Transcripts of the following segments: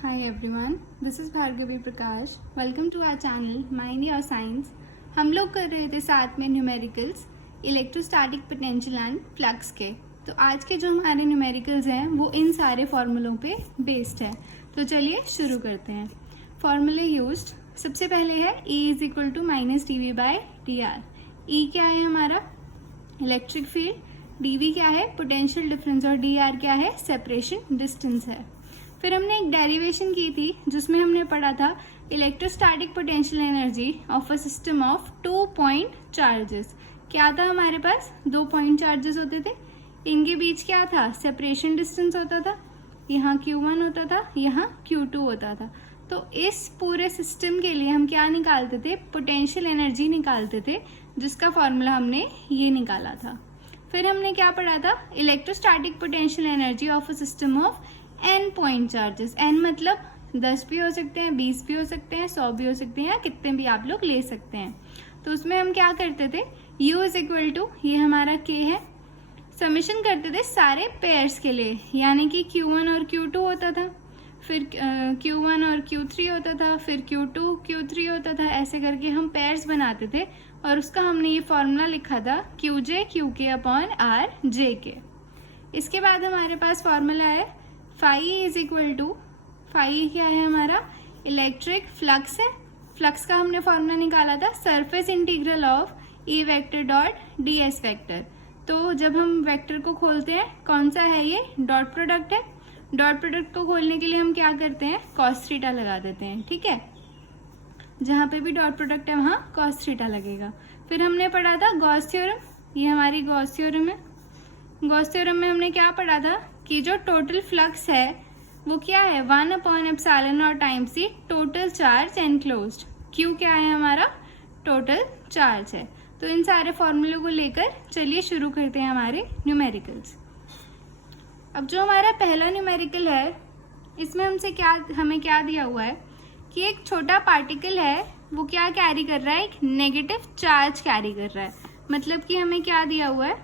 Hi everyone, this is Bhargavi Prakash. Welcome to our channel mind your science. हम लोग कर रहे थे साथ में numericals electrostatic potential and flux के. तो आज के जो हमारे न्यूमेरिकल्स हैं वो इन सारे फॉर्मूलों पे बेस्ड है. तो चलिए शुरू करते हैं. फॉर्मूले यूज्ड. सबसे पहले है E is equal to minus dv by dr. E क्या है हमारा? Electric field. dv क्या है? Potential difference. और dr क्या है? सेपरेशन डिस्टेंस है. फिर हमने एक डेरिवेशन की थी जिसमें हमने पढ़ा था electrostatic potential energy of a system of 2 point charges. क्या था हमारे पास? 2 पॉइंट चार्जेस होते थे. इनके बीच क्या था? सेपरेशन डिस्टेंस होता था. यहाँ Q1 होता था, यहाँ Q2 होता था. तो इस पूरे सिस्टम के लिए हम क्या निकालते थे? पोटेंशियल एनर्जी निकालते थे, जिसका फॉर्मूला हमने ये निकाला था. फिर हमने क्या पढ़ा था? Electrostatic potential energy of a system of n point charges. n मतलब 10 भी हो सकते हैं, 20 भी हो सकते हैं, 100 भी हो सकते हैं, या कितने भी आप लोग ले सकते हैं. तो उसमें हम क्या करते थे? u इज इक्वल टू, ये हमारा k है, समेशन करते थे सारे पेयर्स के लिए. यानी कि Q1 और Q2 होता था, फिर Q1 और Q3 होता था, फिर Q2 Q3 होता था. ऐसे करके हम पेयर्स बनाते थे और उसका हमने ये फॉर्मूला लिखा था QJ QK upon R JK. इसके बाद हमारे पास फॉर्मूला है phi is equal to, phi क्या है हमारा? इलेक्ट्रिक फ्लक्स है. फ्लक्स का हमने फॉर्मूला निकाला था surface integral of E vector dot ds vector. तो जब हम वेक्टर को खोलते हैं, कौन सा है ये? डॉट प्रोडक्ट है. डॉट प्रोडक्ट को खोलने के लिए हम क्या करते हैं? कॉस थीटा लगा देते हैं. ठीक है, जहां पे भी डॉट प्रोडक्ट है वहां कॉस थीटा लगेगा. फिर हमने पढ़ा था गॉस थ्योरम. ये हमारी गॉस थ्योरम है. गॉस थ्योरम में हमने क्या पढ़ा था कि जो टोटल फ्लक्स है वो क्या है? 1 upon epsilon not times the total charge enclosed. Q क्या है हमारा? टोटल चार्ज है. तो इन सारे फॉर्मूलों को लेकर चलिए शुरू करते हैं हमारे न्यूमेरिकल्स. अब जो हमारा पहला न्यूमेरिकल है, इसमें हमें क्या दिया हुआ है कि एक छोटा पार्टिकल है, वो क्या कैरी कर रहा है? एक नेगेटिव चार्ज कैरी कर रहा है. मतलब कि हमें क्या दिया हुआ है?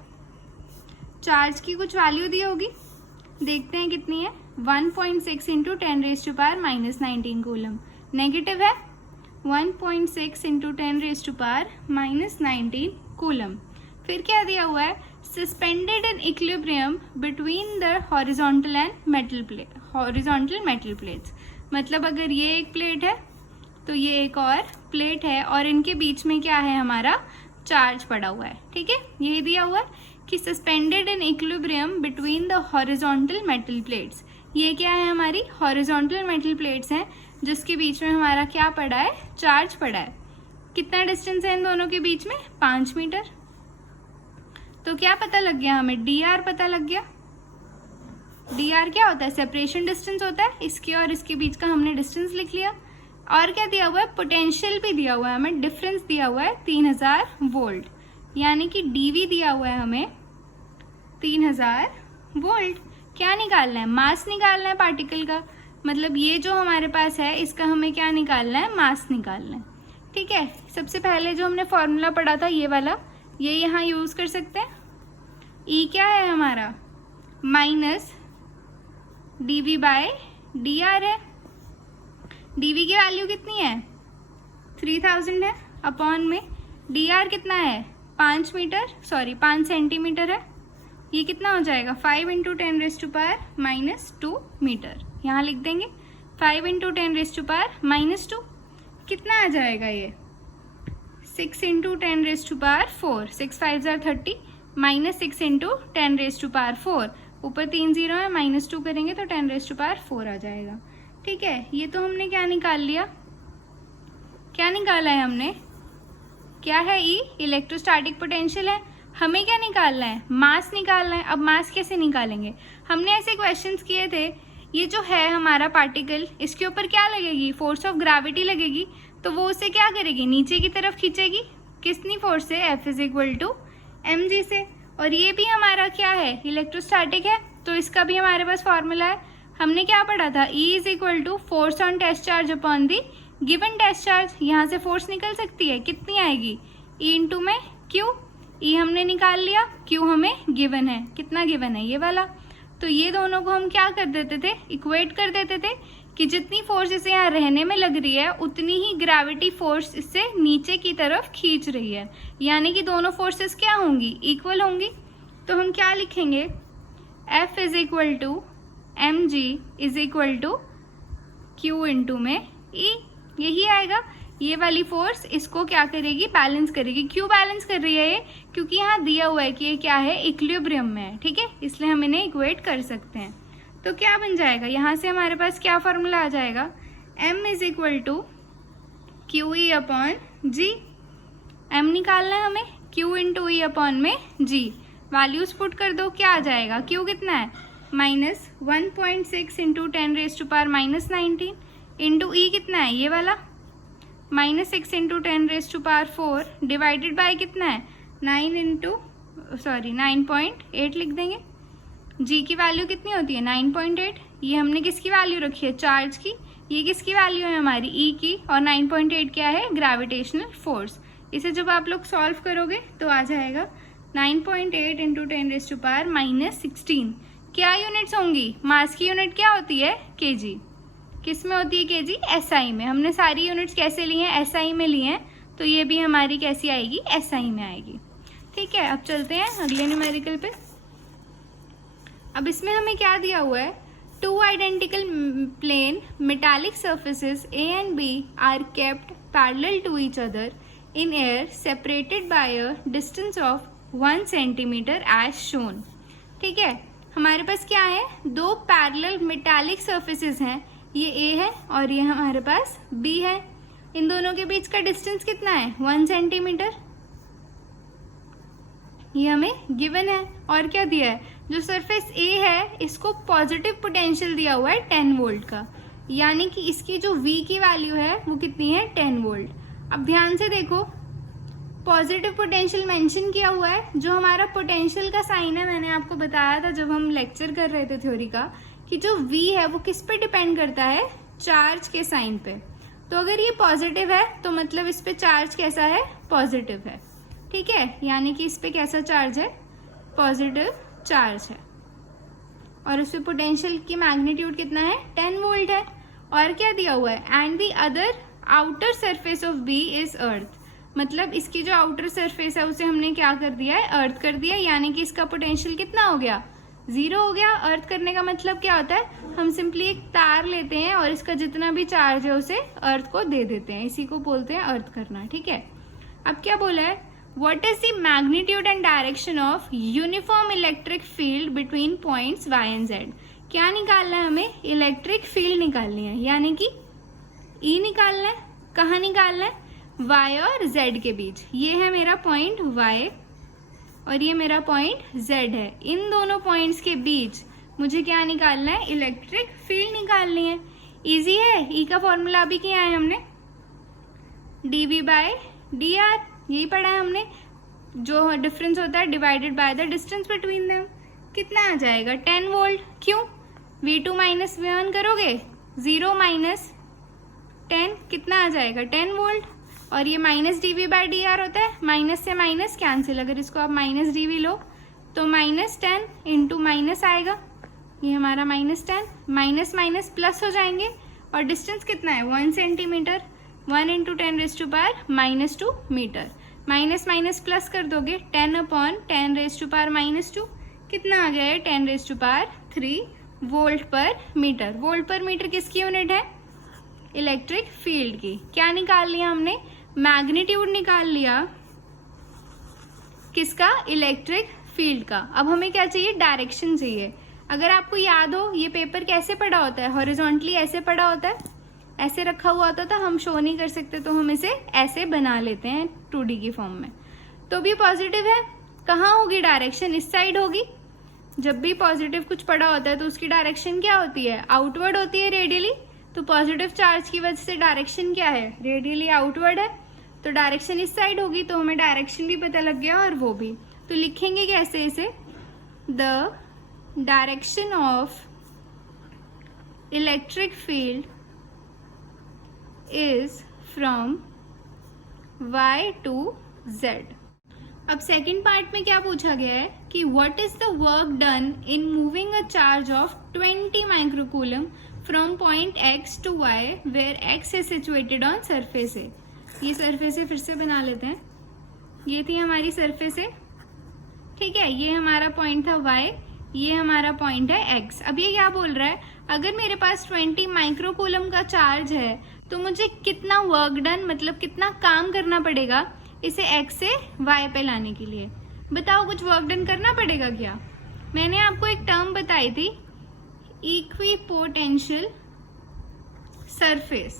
चार्ज की कुछ वैल्यू दी होगी. देखते हैं कितनी है. 1.6 इंटू 10⁻⁻19 कूलम. नेगेटिव है 1.6 इंटू 10⁻⁻19 कूलम. फिर क्या दिया हुआ है? Suspended in equilibrium between the horizontal and metal plates. मतलब अगर ये एक प्लेट है तो ये एक और प्लेट है, और इनके बीच में क्या है? हमारा चार्ज पड़ा हुआ है. ठीक है, ये दिया हुआ है कि suspended in equilibrium between the horizontal metal plates. ये क्या है? हमारी हॉरिजॉन्टल मेटल प्लेट्स हैं, जिसके बीच में हमारा क्या पड़ा है? चार्ज पड़ा है. कितना डिस्टेंस है इन दोनों के बीच में? 5 मीटर. तो क्या पता लग गया हमें? dr पता लग गया. dr क्या होता है? सेपरेशन डिस्टेंस होता है. इसके और इसके बीच का हमने डिस्टेंस लिख लिया. और क्या दिया हुआ है? पोटेंशियल भी दिया हुआ है हमें. डिफरेंस दिया हुआ है 3000 वोल्ट. यानी कि dv दिया हुआ है हमें 3000 वोल्ट. क्या निकालना है? मास निकालना है पार्टिकल का. मतलब ये जो हमारे पास है, इसका हमें क्या निकालना है? मास निकालना है. ठीक है, सबसे पहले जो हमने फॉर्मूला पढ़ा था ये वाला, ये यहाँ यूज कर सकते हैं. E क्या है हमारा? माइनस dv बाय dr है. dv की वैल्यू कितनी है? 3000 है. अपॉन में dr कितना है? 5 सेंटीमीटर है. ये कितना हो जाएगा? 5 इंटू 10⁻⁻2 मीटर. यहाँ लिख देंगे 5 इंटू 10⁻⁻2. कितना आ जाएगा ये? 6 इंटू 10⁻⁴. 6 5 30 minus 6 into 10⁻⁴. ऊपर 3 0 है, -2 करेंगे तो 10⁻⁴ आ जाएगा. ठीक है, ये तो हमने क्या निकाल लिया? क्या निकाला है हमने? क्या है? E इलेक्ट्रोस्टैटिक पोटेंशियल है. हमें क्या निकालना है? मास निकालना है. अब मास कैसे निकालेंगे? हमने ऐसे क्वेश्चंस किए थे. ये जो है हमारा पार्टिकल, इसके ऊपर क्या लगेगी? फोर्स ऑफ ग्रेविटी लगेगी. तो वो उसे क्या करेगी? नीचे की तरफ खींचेगी. किसनी फोर्स से? F is equal to mg से. और ये भी हमारा क्या है? इलेक्ट्रोस्टैटिक है. तो इसका भी हमारे पास फॉर्मूला है. हमने क्या पढ़ा था? E is equal to force on test charge upon the given test charge. यहाँ से फोर्स निकल सकती है. कितनी आएगी? E इंटू में Q. E हमने निकाल लिया, Q हमें गिवन है. कितना गिवन है? ये वाला. तो ये दोनों को हम क्या कर देते थे, इक्वेट कर देते थे कि जितनी फोर्स इसे यहाँ रहने में लग रही है उतनी ही ग्रेविटी फोर्स इससे नीचे की तरफ खींच रही है, यानी कि दोनों फोर्सेस क्या होंगी, इक्वल होंगी। तो हम क्या लिखेंगे, F is equal to m g is equal to Q into में E, यही आएगा। ये वाली फोर्स इसको क्या करेगी, बैलेंस करेगी। क्यों बैलेंस कर रही है ये, क्योंकि यहाँ दिया हुआ है कि ये क्या है, इक्विलिब्रियम में है, ठीक है, इसलिए हम इन्हें इक्वेट कर सकते हैं। तो क्या बन जाएगा, यहाँ से हमारे पास क्या फॉर्मूला आ जाएगा, m is equal to q E upon g. m निकालना है हमें, q इंटू ई अपॉन में g, वैल्यूज पुट कर दो, क्या आ जाएगा, q कितना है, -1.6 इंटू 10⁻⁻19 इंटू ई कितना है, ये वाला -6 इंटू 10⁻⁴ डिवाइडेड बाय कितना है, 9.8 लिख देंगे। जी की वैल्यू कितनी होती है, 9.8। ये हमने किसकी वैल्यू रखी है, चार्ज की। ये किसकी वैल्यू है, हमारी ई की। और 9.8 क्या है, ग्रेविटेशनल फोर्स। इसे जब आप लोग सॉल्व करोगे तो आ जाएगा 9.8 इंटू 10⁻⁻16। क्या यूनिट्स होंगी, मास की यूनिट क्या होती है, केजी। किस में होती है केजी, एसआई में। हमने सारी यूनिट्स कैसे ली हैं, एसआई में ली हैं, तो ये भी हमारी कैसी आएगी, एसआई में आएगी। ठीक है, अब चलते हैं अगले न्यूमेरिकल पे। अब इसमें हमें क्या दिया हुआ है, 2 identical plane metallic surfaces A and B are kept parallel to each other in air separated by a distance of 1 centimetre as shown. ठीक है, हमारे पास क्या है, 2 पैरेलल मेटालिक सर्फेसेस हैं, ये A है और ये हमारे पास B है। इन दोनों के बीच का डिस्टेंस कितना है, 1 सेंटीमीटर, ये हमें गिवन है। और क्या दिया है, जो सरफेस A है इसको पॉजिटिव पोटेंशियल दिया हुआ है 10 वोल्ट का, यानी कि इसकी जो V की वैल्यू है वो कितनी है, 10 वोल्ट। अब ध्यान से देखो, पॉजिटिव पोटेंशियल मेंशन किया हुआ है। जो हमारा पोटेंशियल का साइन है, मैंने आपको बताया था जब हम लेक्चर कर रहे थे थ्योरी का, कि जो V है वो किस पे डिपेंड करता है, चार्ज के साइन पे। तो अगर ये पॉजिटिव है तो मतलब इस पे चार्ज कैसा है, पॉजिटिव है। ठीक है, यानी कि इस पे कैसा चार्ज है, पॉजिटिव चार्ज है। और इस पे पोटेंशियल की मैग्नीट्यूड कितना है, 10 वोल्ट है। और क्या दिया हुआ है, and the other outer surface of B is earth. मतलब इसकी जो आउटर सरफेस है उसे हमने क्या कर दिया है, अर्थ कर दिया, यानी कि इसका पोटेंशियल कितना हो गया, 0 हो गया। अर्थ करने का मतलब क्या होता है, हम सिंपली एक तार लेते हैं और इसका जितना भी चार्ज है उसे अर्थ को दे देते हैं, इसी को बोलते हैं अर्थ करना। ठीक है, अब क्या बोला है, What is the magnitude and direction of uniform electric field between points y and z? क्या निकालना है हमें, इलेक्ट्रिक फील्ड निकालनी है, यानी कि E निकालना है। कहाँ निकालना है, y और z के बीच। ये है मेरा पॉइंट y और ये मेरा पॉइंट z है। इन दोनों पॉइंट्स के बीच मुझे क्या निकालना है, इलेक्ट्रिक फील्ड निकालनी है। इजी है, E का फॉर्मूला अभी किया है हमने, dV/dr, यही पढ़ा है हमने। जो डिफरेंस होता है divided by the distance between them, कितना आ जाएगा, 10 वोल्ट। क्यों, V2 माइनस V1 करोगे, 0 माइनस 10 कितना आ जाएगा, 10 वोल्ट। और ये -dV/dr होता है, माइनस से माइनस कैंसिल, अगर इसको आप -dV लो तो -10 इंटू माइनस आएगा, ये हमारा -10, माइनस माइनस प्लस हो जाएंगे। और डिस्टेंस कितना है, 1 centimetre, 1 into 10⁻⁻2 metre. Minus minus plus कर दोगे, 10/10⁻⁻2 कितना आ गया है, 10⁻³ वोल्ट पर मीटर। वोल्ट पर मीटर किसकी यूनिट है, इलेक्ट्रिक फील्ड की। क्या निकाल लिया हमने, मैग्नीट्यूड निकाल लिया, किसका, इलेक्ट्रिक फील्ड का। अब हमें क्या चाहिए, डायरेक्शन चाहिए। अगर आपको याद हो, ये पेपर कैसे पड़ा होता है, हॉरिजॉन्टली ऐसे पड़ा होता है, ऐसे रखा हुआ होता था, हम शो नहीं कर सकते तो हम इसे ऐसे बना लेते हैं 2D की फॉर्म में। तो भी पॉजिटिव है, कहाँ होगी डायरेक्शन, इस साइड होगी। जब भी पॉजिटिव कुछ पड़ा होता है तो उसकी डायरेक्शन क्या होती है, आउटवर्ड होती है, रेडियली। तो पॉजिटिव चार्ज की वजह से डायरेक्शन क्या है, रेडियली आउटवर्ड है, तो डायरेक्शन इस साइड होगी। तो हमें डायरेक्शन भी पता लग गया और वो भी। तो लिखेंगे कैसे इसे, the direction of electric field is from y to z। अब सेकेंड पार्ट में क्या पूछा गया है कि what is the work done in moving a charge of 20 microcoulomb from point x to y where x is situated on surface A. ये surface ए फिर से बना लेते हैं। ये थी हमारी सरफेस ए, ठीक है। ये हमारा पॉइंट था y, ये हमारा पॉइंट है x। अब ये क्या बोल रहा है, अगर मेरे पास 20 माइक्रोकूलम का चार्ज है तो मुझे कितना वर्क डन, मतलब कितना काम करना पड़ेगा इसे x से y पे लाने के लिए। बताओ, कुछ वर्क डन करना पड़ेगा क्या? मैंने आपको एक टर्म बताई थी, इक्विपोटेंशियल सरफेस।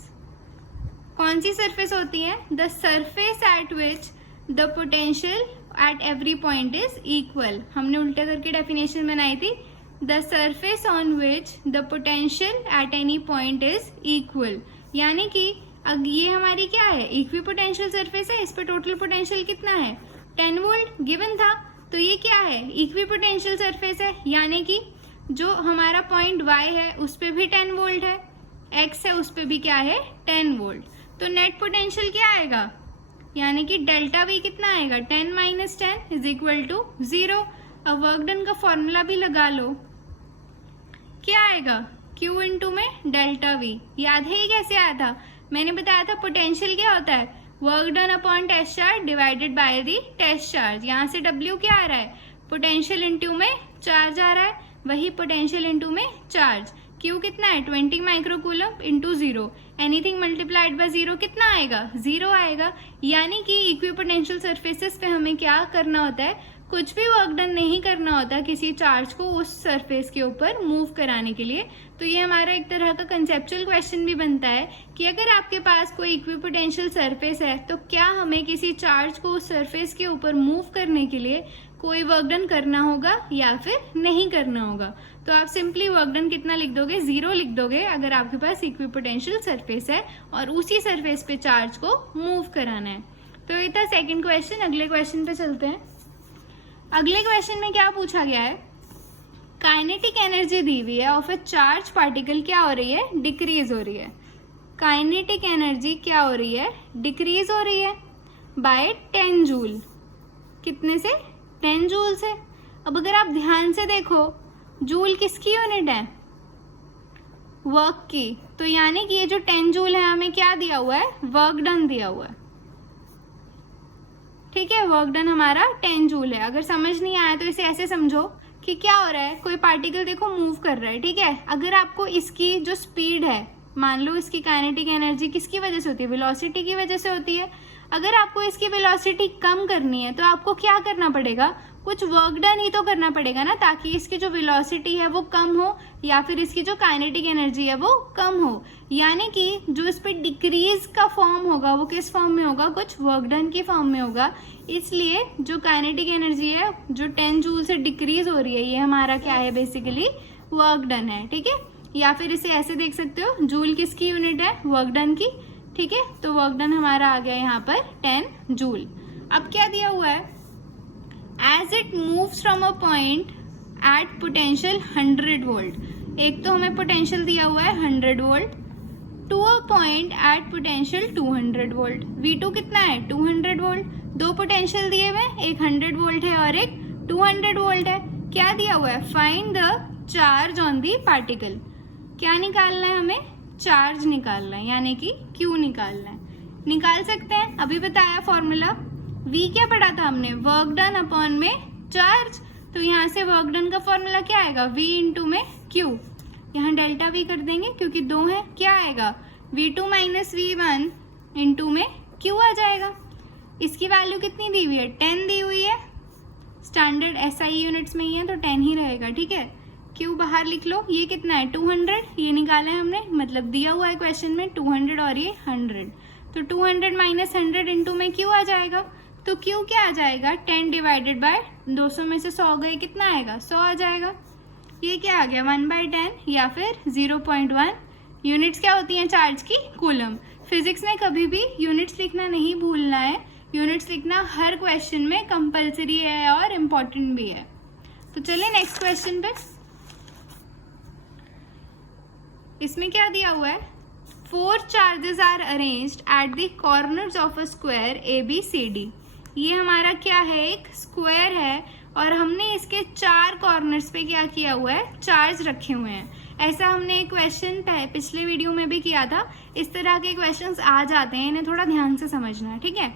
कौन सी सरफेस होती है? The surface at which the potential at every point is equal. हमने उल्टा करके डेफिनेशन बनाई थी, the surface on which the potential at any point is equal. यानी कि अब ये हमारी क्या है, इक्विपोटेंशियल सरफेस है। इस पे टोटल पोटेंशियल कितना है, 10 वोल्ट गिवन था। तो ये क्या है, इक्विपोटेंशियल सरफेस है। यानी कि जो हमारा पॉइंट y है उस पे भी 10 वोल्ट है, x है उस पे भी क्या है, 10 वोल्ट। तो नेट पोटेंशियल क्या आएगा, यानी कि डेल्टा v कितना आएगा, 10 माइनस 10 इज इक्वल टू 0। अब वर्क डन का फॉर्मूला भी लगा लो, क्या आएगा, Q इंटू में डेल्टा v। याद है ये कैसे आया था? मैंने बताया था पोटेंशियल क्या होता है, work done upon test charge divided by the test charge. यहाँ से W क्या आ रहा है, पोटेंशियल इंटू में चार्ज आ रहा है, वही पोटेंशियल इंटू में चार्ज। Q कितना है, 20 microcoulomb into 0, anything multiplied by 0 कितना आएगा, 0 आएगा। यानी कि इक्विपोटेंशियल सरफेसेस पे हमें क्या करना होता है, कुछ भी वर्क डन नहीं करना होता किसी चार्ज को उस सरफेस के ऊपर मूव कराने के लिए। तो ये हमारा एक तरह का कंसेप्चुअल क्वेश्चन भी बनता है कि अगर आपके पास कोई इक्विपोटेंशियल सरफेस है तो क्या हमें किसी चार्ज को उस सरफेस के ऊपर मूव करने के लिए कोई वर्क डन करना होगा या फिर नहीं करना होगा। तो आप सिंपली वर्क डन कितना लिख दोगे, 0 लिख दोगे अगर आपके पास इक्विपोटेंशियल सरफेस है और उसी सरफेस पे चार्ज को मूव कराना है। तो ये था सेकेंड क्वेश्चन। अगले क्वेश्चन पे चलते हैं। अगले क्वेश्चन में क्या पूछा गया है, काइनेटिक एनर्जी दी हुई है ऑफ ए चार्ज पार्टिकल क्या हो रही है, डिक्रीज हो रही है। काइनेटिक एनर्जी क्या हो रही है, डिक्रीज हो रही है बाय 10 जूल। कितने से, 10 जूल से। अब अगर आप ध्यान से देखो, जूल किसकी यूनिट है, वर्क की। तो यानी कि ये जो 10 जूल है हमें क्या दिया हुआ है, वर्क डन दिया हुआ है, ठीक है। वर्क डन हमारा 10 जूल है। अगर समझ नहीं आया तो इसे ऐसे समझो कि क्या हो रहा है, कोई पार्टिकल देखो मूव कर रहा है, ठीक है। अगर आपको इसकी जो स्पीड है, मान लो इसकी काइनेटिक एनर्जी किसकी वजह से होती है, वेलोसिटी की वजह से होती है। अगर आपको इसकी वेलोसिटी कम करनी है तो आपको क्या करना पड़ेगा, कुछ वर्क डन ही तो करना पड़ेगा ना, ताकि इसकी जो वेलोसिटी है वो कम हो या फिर इसकी जो काइनेटिक एनर्जी है वो कम हो। यानी कि जो इस पे डिक्रीज का फॉर्म होगा वो किस फॉर्म में होगा, कुछ वर्क डन की फॉर्म में होगा। इसलिए जो काइनेटिक एनर्जी है जो 10 जूल से डिक्रीज हो रही है, ये हमारा क्या है, बेसिकली वर्क डन है, ठीक है। या फिर इसे ऐसे देख सकते हो, जूल किसकी यूनिट है, वर्क डन की, ठीक है। तो वर्क डन हमारा आ गया यहाँ पर 10 जूल। अब क्या दिया हुआ है, as it moves from a point at potential 100 volt. एक तो हमें पोटेंशियल दिया हुआ है 100 volt, to a point at potential 200 volt. V2 कितना है, 200 वोल्ट। दो पोटेंशियल दिए हुए, एक 100 वोल्ट है और एक 200 वोल्ट है। क्या दिया हुआ है, find the charge on the particle. क्या निकालना है हमें, चार्ज निकालना है, यानी कि Q निकालना है। निकाल सकते हैं, अभी बताया फॉर्मूला। V क्या पढ़ा था हमने, वर्क डन अपॉन में चार्ज। तो यहाँ से वर्क डन का फॉर्मूला क्या आएगा, V इंटू में Q। यहाँ डेल्टा V कर देंगे क्योंकि 2 है, क्या आएगा, V2 माइनस V1 इंटू में Q आ जाएगा। इसकी वैल्यू कितनी दी हुई है, 10 दी हुई है। स्टैंडर्ड SI यूनिट्स में ही है तो 10 ही रहेगा, ठीक है। Q बाहर लिख लो, ये कितना है 200, ये निकाला है हमने, मतलब दिया हुआ है क्वेश्चन में 200 और ये 100। तो 200 माइनस 100 इंटू में Q आ जाएगा। तो Q क्या आ जाएगा, 10 डिवाइडेड बाय 200 में से 100 गए, कितना आएगा, 100 आ जाएगा। ये क्या आ गया, 1/10 या फिर 0.1। यूनिट्स क्या होती हैं चार्ज की, कूलम। फिजिक्स में कभी भी यूनिट्स लिखना नहीं भूलना है, यूनिट्स लिखना हर क्वेश्चन में कंपलसरी है और इम्पोर्टेंट भी है। तो चलिए नेक्स्ट क्वेश्चन पे। इसमें क्या दिया हुआ है, 4 charges are arranged at the corners of a square ABCD। ये हमारा क्या है, एक स्क्वायर है और हमने इसके 4 कॉर्नर्स पे क्या किया हुआ है, चार्ज रखे हुए हैं। ऐसा हमने एक क्वेश्चन पिछले वीडियो में भी किया था। इस तरह के क्वेश्चंस आ जाते हैं, इन्हें थोड़ा ध्यान से समझना है, ठीक है।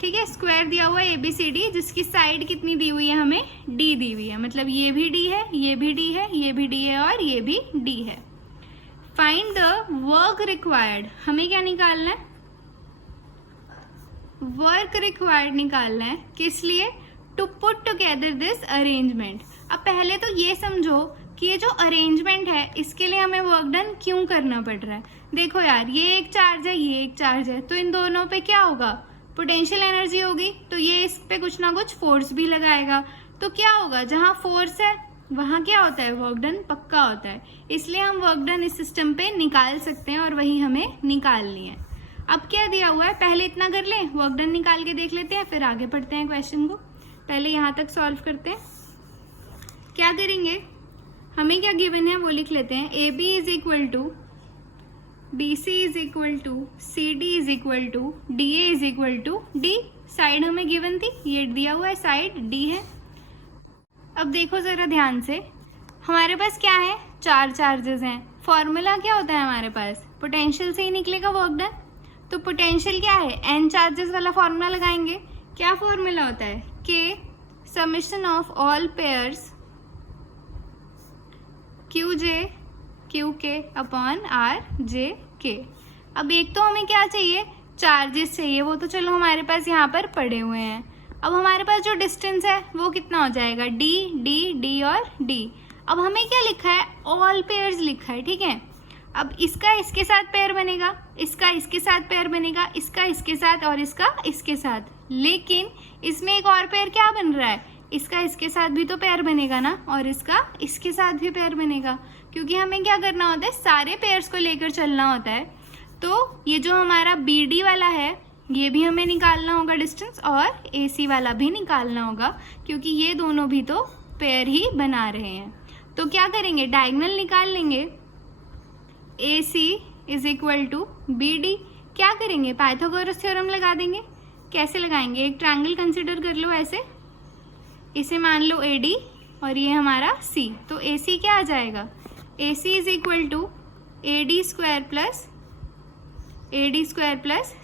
ठीक है, स्क्वायर दिया हुआ है ABCD, जिसकी साइड कितनी दी हुई है, हमें D दी हुई है, मतलब ये भी D है, ये भी D है, ये भी D है और ये भी D है। फाइंड द वर्क रिक्वायर्ड, हमें क्या निकालना है, वर्क रिक्वायर्ड निकालना है। किस लिए, to put together this arrangement. अब पहले तो ये समझो कि ये जो अरेंजमेंट है इसके लिए हमें वर्क डन क्यों करना पड़ रहा है। देखो यार, ये एक चार्ज है, ये एक चार्ज है, तो इन दोनों पे क्या होगा, पोटेंशियल एनर्जी होगी, तो ये इस पे कुछ ना कुछ फोर्स भी लगाएगा। तो क्या होगा, जहां फोर्स है वहां क्या होता है, वर्क डन पक्का होता है। इसलिए हम वर्क डन इस सिस्टम पे निकाल सकते हैं और वही हमें निकालनी है। अब क्या दिया हुआ है, पहले इतना कर लें, वर्क डन निकाल के देख लेते हैं, फिर आगे पढ़ते हैं क्वेश्चन को। पहले यहाँ तक सॉल्व करते हैं। क्या करेंगे, हमें क्या गिवन है वो लिख लेते हैं। AB is equal to BC is equal to CD is equal to DA is equal to D। Side हमें गिवन थी, ये दिया हुआ है, साइड D है। अब देखो जरा ध्यान से, हमारे पास क्या है, 4 चार्जेस हैं। फॉर्मूला क्या होता है हमारे पास, पोटेंशियल से ही निकलेगा वर्क डन। तो पोटेंशियल क्या है, n चार्जेस वाला फॉर्मूला लगाएंगे। क्या फॉर्मूला होता है, K summation of all pairs QJ QK upon RJK। अब एक तो हमें क्या चाहिए, चार्जेस चाहिए, वो तो चलो हमारे पास यहाँ पर पड़े हुए हैं। अब हमारे पास जो डिस्टेंस है वो कितना हो जाएगा, D D D और D। अब हमें क्या लिखा है, ऑल पेयर्स लिखा है, ठीक है। अब इसका इसके साथ पेयर बनेगा, इसका इसके साथ पेयर बनेगा, इसका इसके साथ और इसका इसके साथ। लेकिन इसमें एक और पेयर क्या बन रहा है, इसका इसके साथ भी तो पेयर बनेगा ना, और इसका इसके साथ भी पेयर बनेगा, क्योंकि हमें क्या करना होता है, सारे पेयर्स को लेकर चलना होता है। तो ये जो हमारा BD वाला है ये भी हमें निकालना होगा डिस्टेंस, और AC वाला भी निकालना होगा, क्योंकि ये दोनों भी तो पेयर ही बना रहे हैं। तो क्या करेंगे, डायगोनल निकाल लेंगे। AC is equal to BD। क्या करेंगे, पाइथागोरस थ्योरम लगा देंगे। कैसे लगाएंगे, एक ट्रायंगल कंसिडर कर लो ऐसे, इसे मान लो AD और ये हमारा C। तो AC क्या आ जाएगा, AC is equal to AD square plus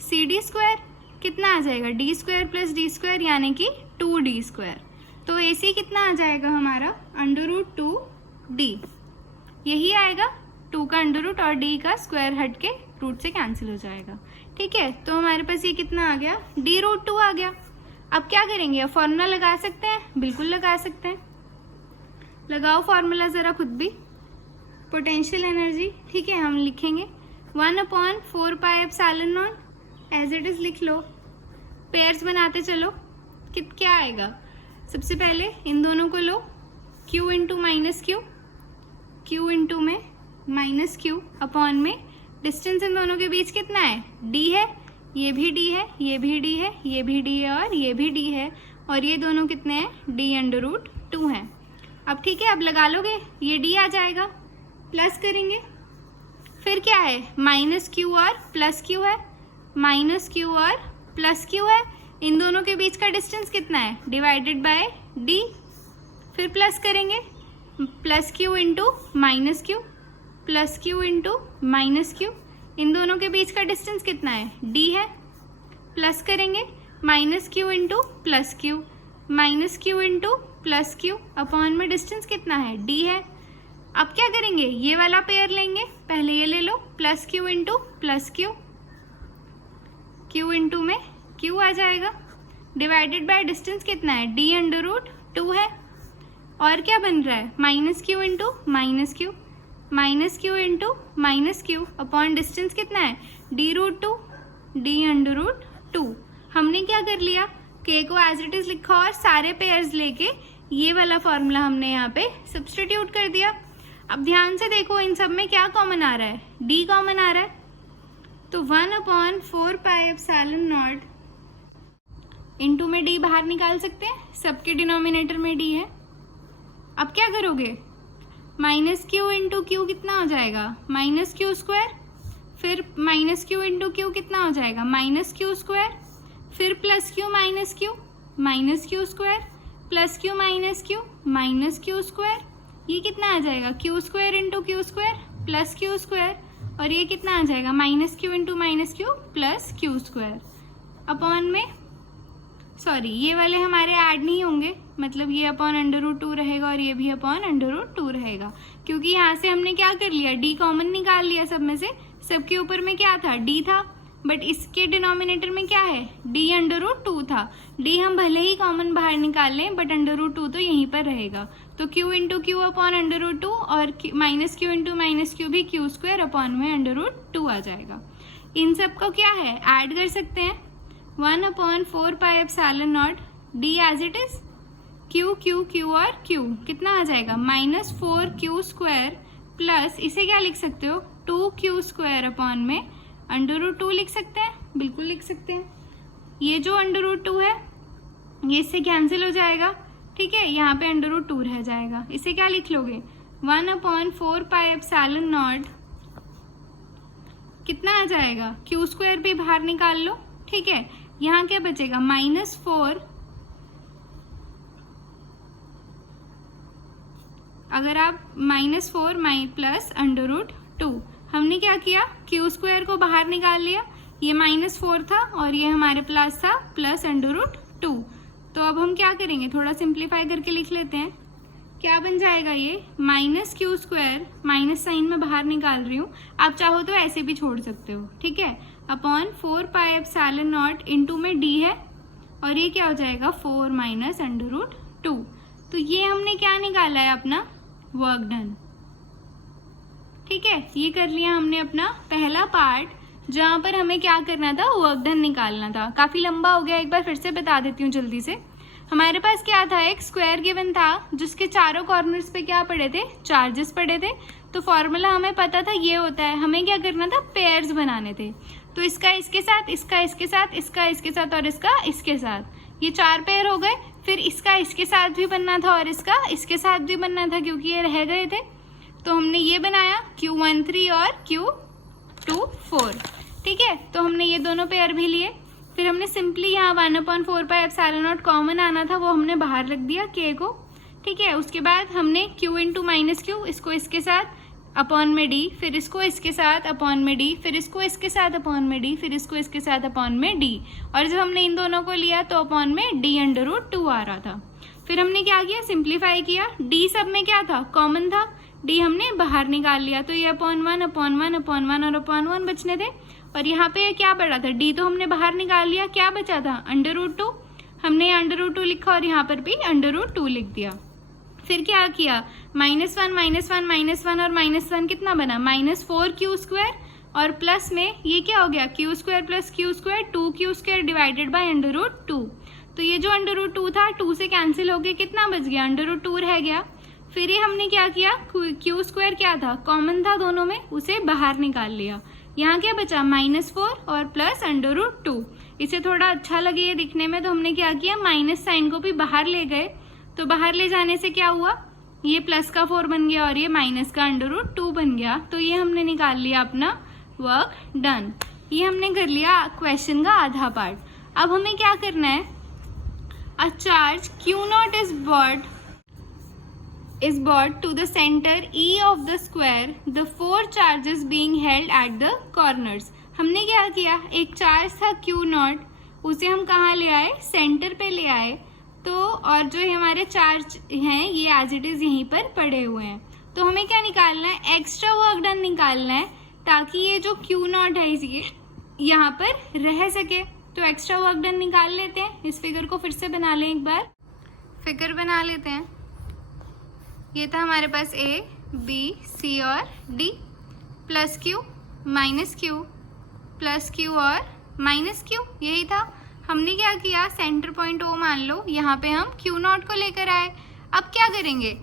CD square. कितना आ जाएगा, D square plus D square, यानी कि 2D स्क्वायर। तो AC कितना आ जाएगा हमारा, √2D। यही आएगा, 2 का अंडर रूट और D का स्क्वायर हट के रूट से कैंसिल हो जाएगा, ठीक है। तो हमारे पास ये कितना आ गया, D√2 आ गया। अब क्या करेंगे, फॉर्मूला लगा सकते हैं, बिल्कुल लगा सकते हैं। लगाओ फॉर्मूला जरा खुद भी, पोटेंशियल एनर्जी, ठीक है। हम लिखेंगे 1/4πε0 एज इट इज लिख लो। पेयर्स बनाते चलो, क्या आएगा, सबसे पहले इन दोनों को लो, Q into minus Q, Q into में माइनस Q अपॉन में डिस्टेंस इन दोनों के बीच कितना है, D है, ये भी D है, ये भी D है, ये भी D है और ये भी D है, और ये दोनों कितने हैं, D√2 हैं। अब ठीक है, अब लगा लोगे, ये D आ जाएगा, प्लस करेंगे, फिर क्या है, -Q और प्लस Q है, -Q और प्लस Q है। इन दोनों के बीच का डिस्टेंस कितना है, डिवाइडेड बाय D। फिर प्लस करेंगे, +Q into -Q, +Q into -Q। इन दोनों के बीच का डिस्टेंस कितना है, D है। प्लस करेंगे, -Q into +Q, -Q into +Q upon में डिस्टेंस कितना है, D है। अब क्या करेंगे, ये वाला पेयर लेंगे, पहले ये ले लो, +Q into +Q, Q into में Q आ जाएगा, डिवाइडेड बाय डिस्टेंस कितना है, D√2 है। और क्या बन रहा है, -Q into -Q, -Q into -Q upon distance कितना है, D√2, D√2। हमने क्या कर लिया, K को एज इट इज लिखा और सारे पेयर्स लेके ये वाला फॉर्मूला हमने यहाँ पे सब्सटीट्यूट कर दिया। अब ध्यान से देखो, इन सब में क्या कॉमन आ रहा है, D कॉमन आ रहा है। तो 1/4πε0 इंटू में D बाहर निकाल सकते हैं, सबके डिनोमिनेटर में D है। अब क्या करोगे, -Q इंटू Q कितना हो जाएगा, -Q स्क्वायर, फिर -Q इंटू Q कितना हो जाएगा, -Q स्क्वायर, फिर +Q -Q, -Q square, plus Q minus Q square, ये कितना आ जाएगा Q square into Q square plus Q square, और ये कितना आ जाएगा minus Q into minus Q plus Q square upon में, सॉरी ये वाले हमारे ऐड नहीं होंगे, मतलब ये अपॉन √2 रहेगा और ये भी अपॉन √2 रहेगा, क्योंकि यहाँ से हमने क्या कर लिया, डी कॉमन निकाल लिया सब में से। सबके ऊपर में क्या था, डी था, बट इसके डिनोमिनेटर में क्या है, डी √2 था। डी हम भले ही कॉमन बाहर निकाल लें, बट √2 तो यहीं पर रहेगा, तो q इंटू क्यू अपॉन √2 और minus Q into minus Q भी क्यू स्क्वायर अपॉन में √2 आ जाएगा। इन सब को क्या है, ऐड कर सकते हैं, 1/4 pi epsilon naught D as it is, Q Q Q और क्यू कितना आ जाएगा -4q स्क्वायर प्लस, इसे क्या लिख सकते हो 2q स्क्वायर अपॉन में √2 लिख सकते हैं, बिल्कुल लिख सकते हैं। ये जो √2 है ये इससे कैंसिल हो जाएगा, ठीक है, यहाँ पे √2 रह जाएगा। इसे क्या लिख लोगे 1/4 पाई एप्सिलॉन नॉट, कितना आ जाएगा क्यू स्क्वायर भी बाहर निकाल लो, ठीक है, यहाँ क्या बचेगा -4, अगर आप -4 प्लस √2, हमने क्या किया क्यू स्क्वायर को बाहर निकाल लिया, ये -4 था और ये हमारे प्लस था प्लस √2। तो अब हम क्या करेंगे, थोड़ा सिंप्लीफाई करके लिख लेते हैं, क्या बन जाएगा ये -q स्क्वायर, माइनस साइन में बाहर निकाल रही हूँ, आप चाहो तो ऐसे भी छोड़ सकते हो, ठीक है, upon 4 pi epsilon not into में डी है और ये क्या हो जाएगा 4 माइनस √2। तो ये हमने क्या निकाला है अपना वर्क डन, ठीक है, ये कर लिया हमने अपना पहला पार्ट, जहां पर हमें क्या करना था, वर्क डन निकालना था। काफी लंबा हो गया, एक बार फिर से बता देती हूँ जल्दी से। हमारे पास क्या था, एक स्क्वायर गिवन था जिसके चारों कॉर्नर्स पे क्या पड़े थे, चार्जेस पड़े थे। तो फॉर्मूला हमें पता था ये होता है, हमें क्या करना था, पेयर्स बनाने थे। तो इसका इसके साथ, इसका इसके साथ, इसका इसके साथ और इसका इसके साथ, ये 4 पेयर हो गए। फिर इसका इसके साथ भी बनना था और इसका इसके साथ भी बनना था, क्योंकि ये रह गए थे। तो हमने ये बनाया Q13 और Q24, ठीक है, तो हमने ये दोनों पेयर भी लिए। फिर हमने सिंपली यहाँ 1/4 पाई एप्सिलॉन नॉट कॉमन आना था, वो हमने बाहर रख दिया K को, ठीक है। उसके बाद हमने Q इंटू माइनस क्यू, इसको इसके साथ अपॉन में D, फिर इसको इसके साथ अपॉन में D, फिर इसको इसके साथ अपॉन में D, फिर इसको इसके साथ अपॉन में D, और जब हमने इन दोनों को लिया तो अपॉन में D √2 आ रहा था। फिर हमने क्या किया, सिंप्लीफाई किया, D सब में क्या था, कॉमन था, D हमने बाहर निकाल लिया, तो ये अपॉन 1 और अपॉन 1 बचने थे। और यहाँ पे क्या पड़ा था, D तो हमने बाहर निकाल लिया, क्या बचा था √2, हमने √2 लिखा और यहाँ पर भी √2 लिख दिया। फिर क्या किया, -1 और -1 कितना बना, -4q स्क्वायर, और प्लस में ये क्या हो गया, q square plus q square, 2q square divided by √2। तो ये जो √2 था 2 से कैंसिल हो गया, कितना बच गया, √2 रह गया। फिर ये हमने क्या किया, q स्क्वायर क्या था, कॉमन था दोनों में, उसे बाहर निकाल लिया। यहाँ क्या बचा, -4 और प्लस √2। इसे थोड़ा अच्छा लगे ये दिखने में, तो हमने क्या किया, माइनस साइन को भी बाहर ले गए। तो बाहर ले जाने से क्या हुआ, ये प्लस का 4 बन गया और ये माइनस का √2 बन गया। तो ये हमने निकाल लिया अपना वर्क डन। ये हमने कर लिया क्वेश्चन का आधा पार्ट। अब हमें क्या करना है, a charge Q0 is brought to the center E of the square, the 4 charges being held at the corners। हमने क्या किया, एक चार्ज था Q0, उसे हम कहाँ ले आए, सेंटर पे ले आए। तो और जो हमारे चार्ज हैं ये एज इट इज यहीं पर पड़े हुए हैं। तो हमें क्या निकालना है, एक्स्ट्रा वर्क डन निकालना है, ताकि ये जो Q0 है ये यहाँ पर रह सके। तो एक्स्ट्रा वर्क डन निकाल लेते हैं। इस फिगर को फिर से बना लें, एक बार फिगर बना लेते हैं। ये था हमारे पास A, B, C और D, plus Q minus Q, plus Q और माइनस Q, यही था। हमने क्या किया, सेंटर पॉइंट O मान लो, यहाँ पे हम Q0 को लेकर आए। अब क्या करेंगे,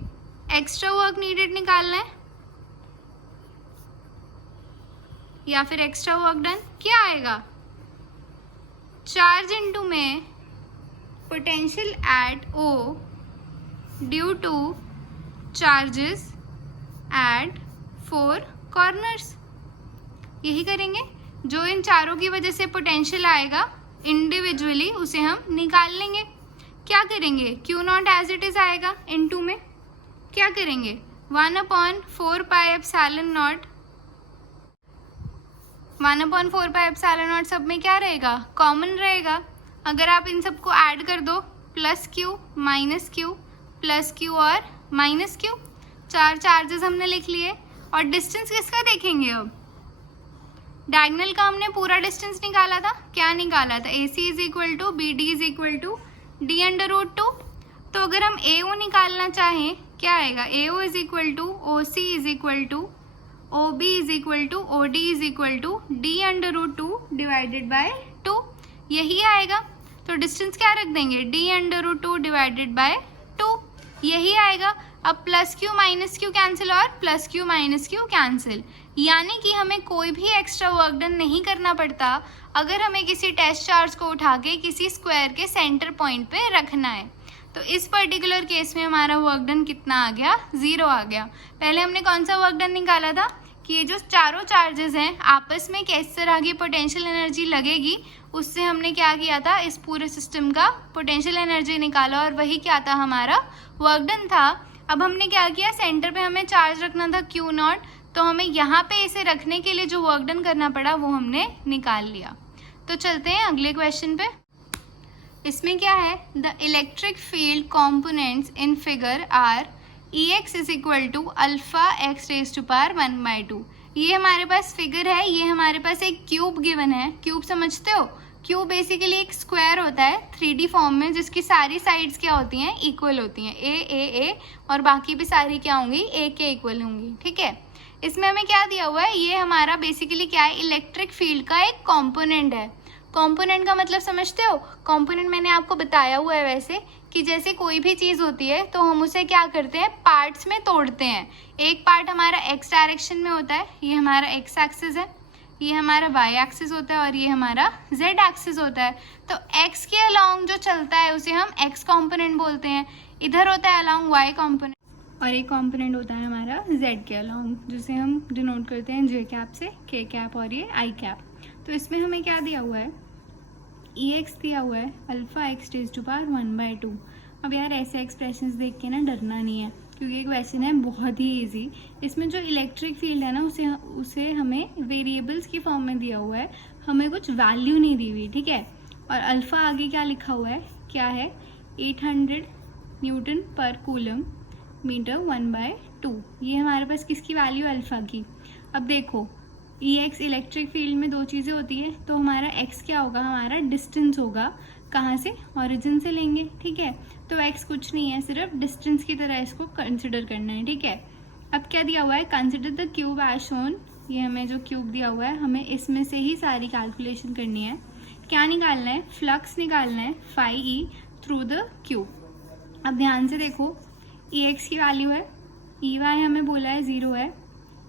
एक्स्ट्रा वर्क नीडेड निकालना है या फिर एक्स्ट्रा वर्क डन। क्या आएगा, चार्ज इनटू में potential at O due to charges at 4 corners. यही करेंगे, जो इन चारों की वजह से पोटेंशियल आएगा इंडिविजुअली उसे हम निकाल लेंगे। क्या करेंगे, Q naught as it is आएगा, इनटू में क्या करेंगे 1/4 pi epsilon naught, 1/4 pi epsilon naught सब में क्या रहेगा, कॉमन रहेगा। अगर आप इन सबको ऐड कर दो, plus Q minus Q plus Q और माइनस क्यू, 4 चार्जेस हमने लिख लिए। और डिस्टेंस किसका देखेंगे, अब डायगोनल का हमने पूरा डिस्टेंस निकाला था, क्या निकाला था, AC is equal to BD is equal to D/√2। तो अगर हम AO निकालना चाहें क्या आएगा, AO is equal to OC is equal to OB is equal to OD is equal to D/√2 divided by 2, यही आएगा। तो डिस्टेंस क्या रख देंगे, D/√2 डिवाइडेड बाय 2, यही आएगा। अब plus Q minus Q cancel और plus Q minus Q cancel, यानी कि हमें कोई भी एक्स्ट्रा वर्क डन नहीं करना पड़ता अगर हमें किसी टेस्ट चार्ज को उठा के किसी स्क्वायर के सेंटर पॉइंट पे रखना है। तो इस पर्टिकुलर केस में हमारा वर्क डन कितना आ गया, 0 आ गया। पहले हमने कौन सा वर्क डन निकाला था कि ये जो चारों चार्जेस हैं आपस में किस तरह की पोटेंशियल एनर्जी लगेगी, उससे हमने क्या किया था, इस पूरे सिस्टम का पोटेंशियल एनर्जी निकाला और वही क्या था, हमारा वर्क डन था। अब हमने क्या किया, सेंटर पे हमें चार्ज रखना था Q नॉट, तो हमें यहाँ पे इसे रखने के लिए जो वर्क डन करना पड़ा वो हमने निकाल लिया। तो चलते हैं अगले क्वेश्चन पे। इसमें क्या है, the electric field components in figure are Ex is equal to alpha x raise to power 1/2। ये हमारे पास फिगर है, ये हमारे पास एक क्यूब गिवन है। क्यूब समझते हो, क्यूब बेसिकली एक स्क्वायर होता है 3D फॉर्म में, जिसकी सारी साइड्स क्या होती हैं, इक्वल होती हैं, ए और बाकी भी सारी क्या होंगी, ए के इक्वल होंगी, ठीक है। इसमें हमें क्या दिया हुआ है, ये हमारा बेसिकली क्या है, इलेक्ट्रिक फील्ड का एक कंपोनेंट है। कंपोनेंट का मतलब समझते हो, कंपोनेंट मैंने आपको बताया हुआ है वैसे कि जैसे कोई भी चीज़ होती है तो हम उसे क्या करते हैं, पार्ट्स में तोड़ते हैं। एक पार्ट हमारा एक्स डायरेक्शन में होता है, ये हमारा एक्स एक्सिस है, ये हमारा वाई एक्सिस होता है और ये हमारा जेड एक्सिस होता है। तो एक्स के अलोंग जो चलता है उसे हम एक्स कंपोनेंट बोलते हैं, इधर होता है अलोंग वाई कंपोनेंट, और एक कंपोनेंट होता है हमारा जेड के अलोंग, जिसे हम डिनोट करते हैं जे कैप से, के कैप और ये आई कैप। तो इसमें हमें क्या दिया हुआ है, Ex दिया हुआ है alpha x raise to power 1/2। अब यार ऐसे एक्सप्रेशंस देख के ना डरना नहीं है, क्योंकि क्वेश्चन है बहुत ही इजी। इसमें जो इलेक्ट्रिक फील्ड है ना उसे हमें वेरिएबल्स की फॉर्म में दिया हुआ है, हमें कुछ वैल्यू नहीं दी हुई, ठीक है। और अल्फ़ा आगे क्या लिखा हुआ है, क्या है 800 न्यूटन पर कूलम मीटर 1/2। ये हमारे पास किसकी वैल्यू, अल्फ़ा की। अब देखो Ex इलेक्ट्रिक फील्ड में दो चीज़ें होती है, तो हमारा x क्या होगा, हमारा डिस्टेंस होगा, कहाँ से, ओरिजिन से लेंगे, ठीक है। तो x कुछ नहीं है, सिर्फ डिस्टेंस की तरह इसको कंसिडर करना है, ठीक है। अब क्या दिया हुआ है, consider the cube as shown, ये हमें जो क्यूब दिया हुआ है हमें इसमें से ही सारी कैलकुलेशन करनी है। क्या निकालना है, फ्लक्स निकालना है phi E through the cube. अब ध्यान से देखो, Ex की वैल्यू है, Ey हमें बोला है 0 है,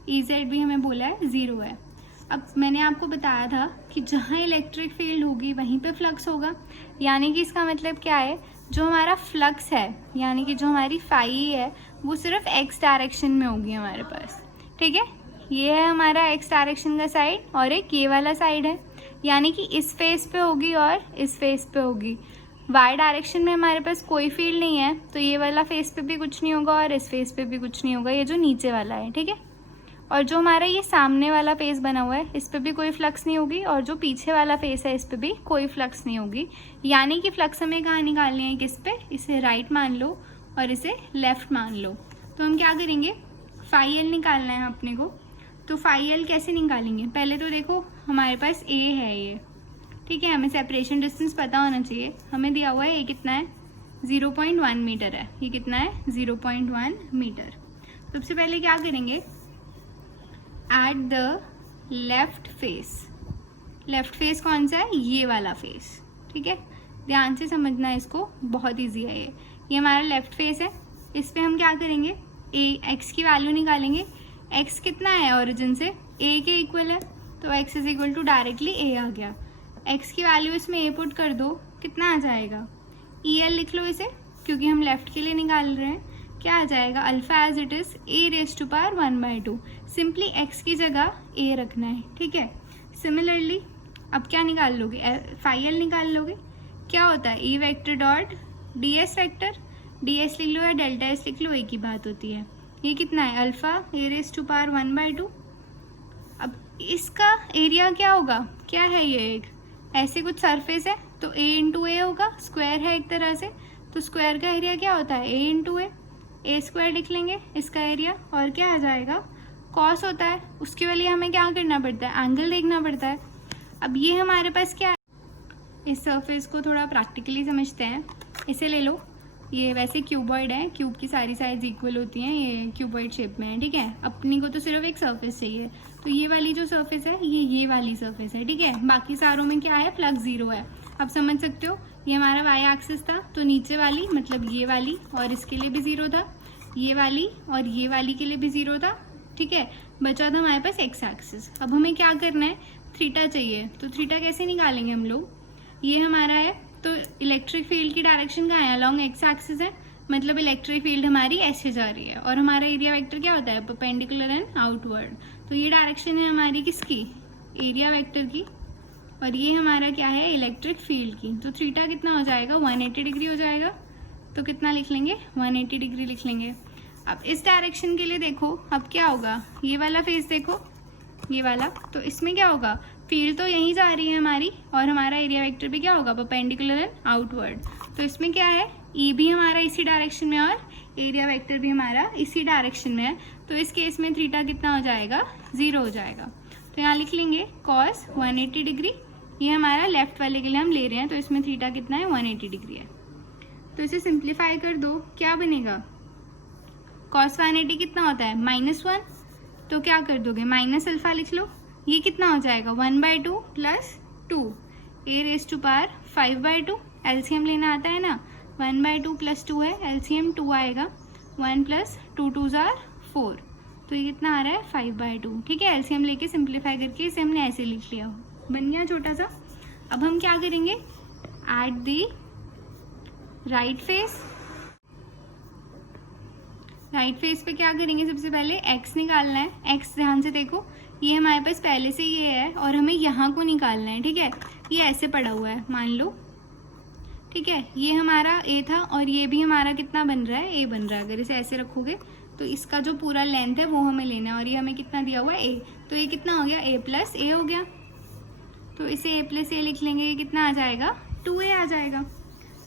Ez भी हमें बोला है 0 है। अब मैंने आपको बताया था कि जहाँ इलेक्ट्रिक फील्ड होगी वहीं पे फ्लक्स होगा, यानी कि इसका मतलब क्या है, जो हमारा फ्लक्स है यानी कि जो हमारी फाई है वो सिर्फ एक्स डायरेक्शन में होगी हमारे पास, ठीक है। ये है हमारा एक्स डायरेक्शन का साइड और एक ये वाला साइड है, यानी कि इस फेस पे होगी और इस फेस पे होगी। वाई डायरेक्शन में हमारे पास कोई फील्ड नहीं है, तो ये वाला फेस पे भी कुछ नहीं होगा और इस फेस पे भी कुछ नहीं होगा, ये जो नीचे वाला है, ठीक है। और जो हमारा ये सामने वाला फेस बना हुआ है इस पे भी कोई फ्लक्स नहीं होगी, और जो पीछे वाला फेस है इस पे भी कोई फ्लक्स नहीं होगी। यानी कि फ्लक्स हमें कहाँ निकालनी है, किस पे, इसे राइट मान लो और इसे लेफ्ट मान लो। तो हम क्या करेंगे, फाई एल निकालना है अपने को। तो फाई एल कैसे निकालेंगे, पहले तो देखो हमारे पास ए है ये, ठीक है, हमें सेपरेशन डिस्टेंस पता होना चाहिए। हमें दिया हुआ है ये कितना है, 0.1 मीटर है, ये कितना है 0.1 मीटर। सबसे पहले क्या करेंगे, at the left face, left face कौन सा है, ये वाला फेस, ठीक है, ध्यान से समझना इसको, बहुत इजी है ये हमारा लेफ्ट फेस है। इस पे हम क्या करेंगे, एक्स की वैल्यू निकालेंगे। एक्स कितना है ओरिजिन से, ए के इक्वल है, तो X is equal to directly A आ गया। एक्स की वैल्यू इसमें ए पुट कर दो, कितना आ जाएगा, ई एल लिख लो इसे, क्योंकि हम लेफ्ट के लिए निकाल रहे हैं। क्या आ जाएगा, alpha as it is a raise to power 1/2। Simply x की जगह ए रखना है, ठीक है। सिमिलरली अब क्या निकाल लोगे, फाई एल निकाल लोगे। क्या होता है, E vector dot D S vector, D S लिख लो या डेल्टा एस लिख लो, एक ही बात होती है। ये कितना है, alpha a raise to power 1/2। अब इसका एरिया क्या होगा, क्या है ये, एक ऐसे कुछ सरफेस है तो ए इंटू ए होगा, स्क्वायर है एक तरह से, तो स्क्वायर का एरिया क्या होता है, ए इंटू ए स्क्वायर लिख लेंगे इसका एरिया, और क्या आ जाएगा, कॉस होता है। उसके लिए हमें क्या करना पड़ता है, एंगल देखना पड़ता है। अब ये हमारे पास क्या है, इस सरफेस को थोड़ा प्रैक्टिकली समझते हैं। इसे ले लो, ये वैसे क्यूबॉइड है, क्यूब की सारी साइड्स इक्वल होती हैं, ये क्यूबॉइड शेप में है, ठीक है। अपनी को तो सिर्फ एक सरफेस चाहिए, तो ये वाली जो सरफेस है ये वाली सरफेस है, ठीक है। बाकी सारों में क्या है, फ्लक्स जीरो है। अब समझ सकते हो, ये हमारा वाई एक्सिस था, तो नीचे वाली मतलब ये वाली और इसके लिए भी जीरो था, ये वाली और ये वाली के लिए भी जीरो था, ठीक है। बचा था हमारे पास एक्स एक्सिस। अब हमें क्या करना है, थीटा चाहिए, तो थीटा कैसे निकालेंगे हम लोग, ये हमारा है, तो इलेक्ट्रिक फील्ड की डायरेक्शन कहाँ है, अलॉन्ग एक्स एक्सिस है, मतलब इलेक्ट्रिक फील्ड हमारी ऐसे जा रही है, और हमारा एरिया वेक्टर क्या होता है, परपेंडिकुलर एंड आउटवर्ड। तो ये डायरेक्शन है हमारी किसकी, एरिया वेक्टर की, और ये हमारा क्या है, इलेक्ट्रिक फील्ड की। तो थीटा कितना हो जाएगा, 180 डिग्री हो जाएगा। तो कितना लिख लेंगे, 180 डिग्री लिख लेंगे। अब इस डायरेक्शन के लिए देखो, अब क्या होगा, ये वाला फेस देखो, ये वाला, तो इसमें क्या होगा, फील्ड तो यहीं जा रही है हमारी, और हमारा एरिया वेक्टर भी क्या होगा, परपेंडिकुलर एंड आउटवर्ड। तो इसमें क्या है, ई भी हमारा इसी डायरेक्शन में और एरिया वेक्टर भी हमारा इसी डायरेक्शन में है। तो इस केस में थीटा कितना हो जाएगा, 0 हो जाएगा। तो यहाँ लिख लेंगे कॉस 180 डिग्री, ये हमारा लेफ्ट वाले के लिए हम ले रहे हैं, तो इसमें थीटा कितना है, 180 डिग्री है। तो इसे सिंप्लीफाई कर दो, क्या बनेगा, कॉस 180 कितना होता है, -1, तो क्या कर दोगे, माइनस अल्फा लिख लो, ये कितना हो जाएगा, 1/2 plus 2 a raise to power 5/2। LCM लेना आता है ना, 1/2 प्लस 2 है, एलसीएम 2 आएगा, 1 प्लस 2 2 जार 4, तो ये कितना आ रहा है, 5/2, ठीक है। एलसीएम लेके सिंप्लीफाई करके इसे हमने ऐसे लिख लिया, बन गया छोटा सा। अब हम क्या करेंगे, at the right face, right face पे क्या करेंगे, सबसे पहले एक्स निकालना है। एक्स ध्यान से देखो, ये हमारे पास पहले से ये है और हमें यहाँ को निकालना है, ठीक है। ये ऐसे पड़ा हुआ है मान लो, ठीक है। ये हमारा ए था और ये भी हमारा कितना बन रहा है, ए बन रहा है। अगर इसे ऐसे रखोगे तो इसका जो पूरा लेंथ है वो हमें लेना है, और ये हमें कितना दिया हुआ है, ए। तो ये कितना हो गया, ए प्लस ए हो गया, तो इसे ए प्लस ए लिख लेंगे, ये कितना आ जाएगा, 2a आ जाएगा।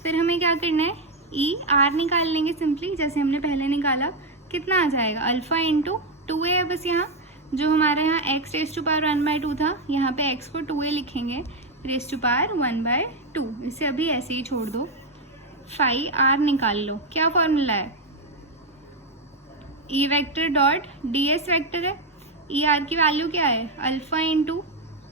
फिर हमें क्या करना है, ई आर निकाल लेंगे सिंपली, जैसे हमने पहले निकाला। कितना आ जाएगा, अल्फा इंटू 2a है बस। यहाँ जो हमारे यहाँ x रेज टू पावर 1/2 था, यहाँ पे x को 2a लिखेंगे, रेज टू पावर 1/2। इसे अभी ऐसे ही छोड़ दो, फाई आर निकाल लो। क्या फॉर्मूला है, E vector dot D S vector है। ई आर की वैल्यू क्या है, alpha into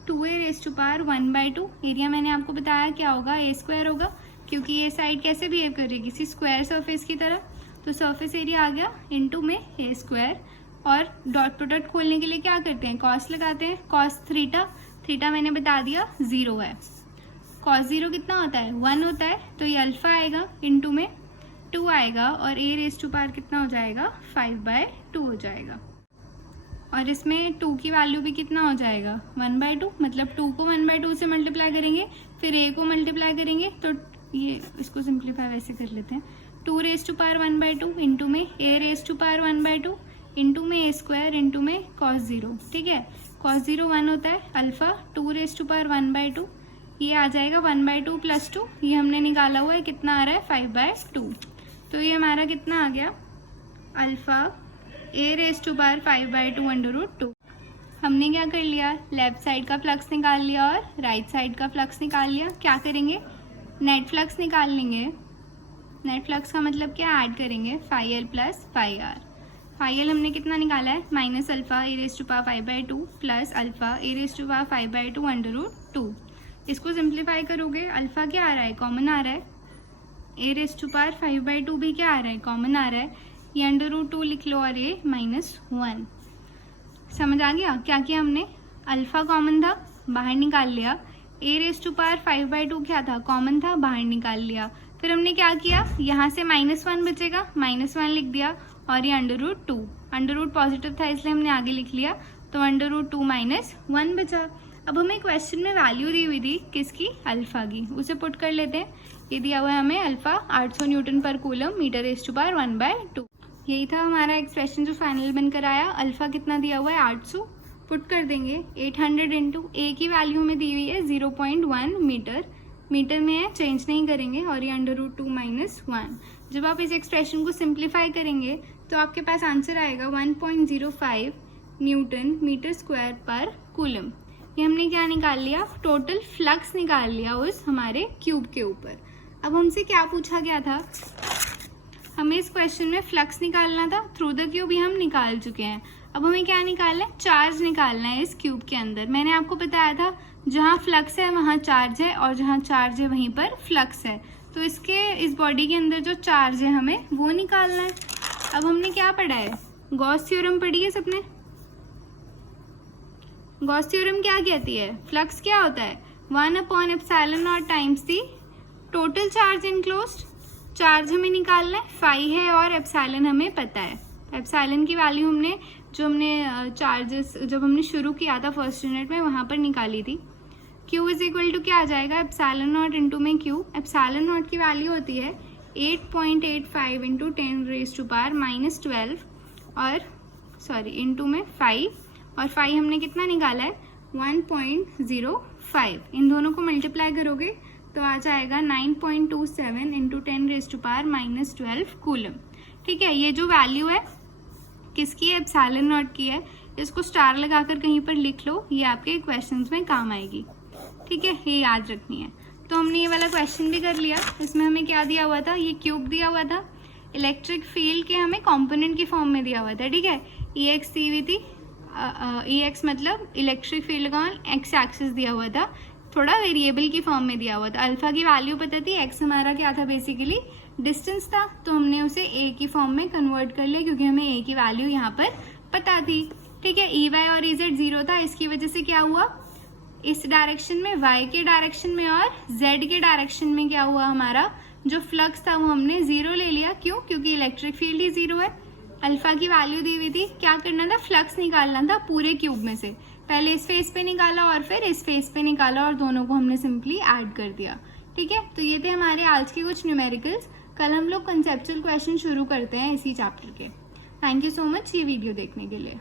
2a raise to power 1/2। Area मैंने आपको बताया क्या होगा, ए स्क्वायर होगा, क्योंकि ये साइड कैसे बिहेव कर रही है, किसी स्क्वायर सरफेस की तरह। तो सरफेस एरिया आ गया इंटू में ए स्क्वायर, और डॉट प्रोडक्ट खोलने के लिए क्या करते हैं, कॉस लगाते हैं। कॉस थीटा, थीटा मैंने बता दिया 0 है। कॉस 0 कितना होता है, 1 होता है, तो ये अल्फा आएगा, इंटू में 2 आएगा, और ए रेज टू पावर कितना हो जाएगा, 5/2 हो जाएगा। और इसमें 2 की वैल्यू भी कितना हो जाएगा, 1/2, मतलब 2 को 1/2 से मल्टीप्लाई करेंगे, फिर ए को मल्टीप्लाई करेंगे, तो ये इसको सिंप्लीफाई वैसे कर लेते हैं, 2 रेज टू पावर 1/2 इंटू में ए रेज टू पावर 1/2 इंटू में ए स्क्वायर इंटू में कॉस 0, ठीक है। कॉस 0 1 होता है, अल्फा 2 रेज टू पावर 1/2, ये आ जाएगा 1/2 प्लस 2, ये हमने निकाला हुआ है, कितना आ रहा है, 5/2। तो ये हमारा कितना आ गया, alpha a raise to power 5/2 √2। हमने क्या कर लिया, लेफ्ट साइड का फ्लक्स निकाल लिया और राइट साइड का फ्लक्स निकाल लिया। क्या करेंगे, नेट फ्लक्स निकाल लेंगे। नेट फ्लक्स का मतलब क्या, ऐड करेंगे phi L plus phi R. Phi L हमने कितना निकाला है, minus alpha a raise to power 5/2 plus alpha a raise to power 5/2 √2। इसको सिंप्लीफाई करोगे, अल्फा क्या आ रहा है, कॉमन आ रहा है, ए रेज टू पावर 5/2 भी क्या आ रहा है, कॉमन आ रहा है, ये √2 लिख लो और ये -1। समझ आ गया, क्या किया हमने, अल्फा कॉमन था, बाहर निकाल लिया, ए रेज टू पावर 5/2 क्या था, कॉमन था, बाहर निकाल लिया। फिर हमने क्या किया, यहाँ से -1 बचेगा, -1 लिख दिया, और ये √2, √2 पॉजिटिव था इसलिए हमने आगे लिख लिया, तो √2 -1 बचा। अब हमें क्वेश्चन में वैल्यू दी हुई थी किसकी, अल्फा की, उसे पुट कर लेते हैं। ये दिया हुआ है हमें alpha 800 newton per coulomb metre raise to power 1/2। यही था हमारा एक्सप्रेशन जो फाइनल बनकर आया। अल्फा कितना दिया हुआ है 800, पुट कर देंगे 800 इंटू ए की वैल्यू में दी हुई है 0.1 मीटर, मीटर में है चेंज नहीं करेंगे, और ये √2 - 1। जब आप इस एक्सप्रेशन को सिंप्लीफाई करेंगे तो आपके पास आंसर आएगा 1.05 न्यूटन मीटर स्क्वायर पर कूलम। ये हमने क्या निकाल लिया, टोटल फ्लक्स निकाल लिया उस हमारे क्यूब के ऊपर। अब हमसे क्या पूछा गया था, हमें इस क्वेश्चन में फ्लक्स निकालना था, थ्रू द क्यूब हम निकाल चुके हैं। अब हमें क्या निकालना है, चार्ज निकालना है इस क्यूब के अंदर। मैंने आपको बताया था जहाँ फ्लक्स है वहाँ चार्ज है, और जहाँ चार्ज है वहीं पर फ्लक्स है। तो इस बॉडी के अंदर जो चार्ज है हमें वो निकालना है। अब हमने क्या पढ़ा है, गॉस थ्योरम पढ़ी है सबने। गॉस थ्योरम क्या कहती है, फ्लक्स क्या होता है 1/ε0 times the total charge enclosed. Charge हमें निकालना है, फाई है और एप्सिलॉन हमें पता है। एप्सिलॉन की वैल्यू हमने चार्जेस जब हमने शुरू किया था फर्स्ट यूनिट में वहां पर निकाली थी। Q इज इक्वल टू क्या आ जाएगा, ε0 इंटू में Q। ε0 की वैल्यू होती है 8.85 इंटू 10⁻⁻12 और इंटू में 5, और 5 हमने कितना निकाला है 1.05। इन दोनों को मल्टीप्लाई करोगे तो आ जाएगा 9.27 इंटू 10⁻⁻12 कूलम। ठीक है, ये जो वैल्यू है किसकी है, ε0 की है। इसको स्टार लगाकर कहीं पर लिख लो, ये आपके क्वेश्चंस में काम आएगी। ठीक है, ये याद रखनी है। तो हमने ये वाला क्वेश्चन भी कर लिया। इसमें हमें क्या दिया हुआ था, ये क्यूब दिया हुआ था, इलेक्ट्रिक फील्ड के हमें कंपोनेंट की फॉर्म में दिया हुआ था। ठीक है, EX दी हुई थी, EX मतलब इलेक्ट्रिक फील्ड का एक्स एक्सिस दिया हुआ था, थोड़ा वेरिएबल की फॉर्म में दिया हुआ था। अल्फा की वैल्यू पता थी, एक्स हमारा क्या था बेसिकली डिस्टेंस था, तो हमने उसे ए की फॉर्म में कन्वर्ट कर लिया क्योंकि हमें ए की वैल्यू यहाँ पर पता थी। ठीक है, EY और EZ 0 था, इसकी वजह से क्या हुआ, इस डायरेक्शन में y के डायरेक्शन में और z के डायरेक्शन में क्या हुआ, हमारा जो फ्लक्स था वो हमने 0 ले लिया। क्यों, क्योंकि इलेक्ट्रिक फील्ड ही 0 है। अल्फा की वैल्यू दी हुई थी, क्या करना था, फ्लक्स निकालना था पूरे क्यूब में से। पहले इस फेस पे निकाला और फिर इस फेस पे निकाला, और दोनों को हमने सिंपली ऐड कर दिया। ठीक है, तो ये थे हमारे आज के कुछ न्यूमेरिकल्स। कल हम लोग कंसेप्चुअल क्वेश्चन शुरू करते हैं इसी चैप्टर के। थैंक यू सो मच ये वीडियो देखने के लिए।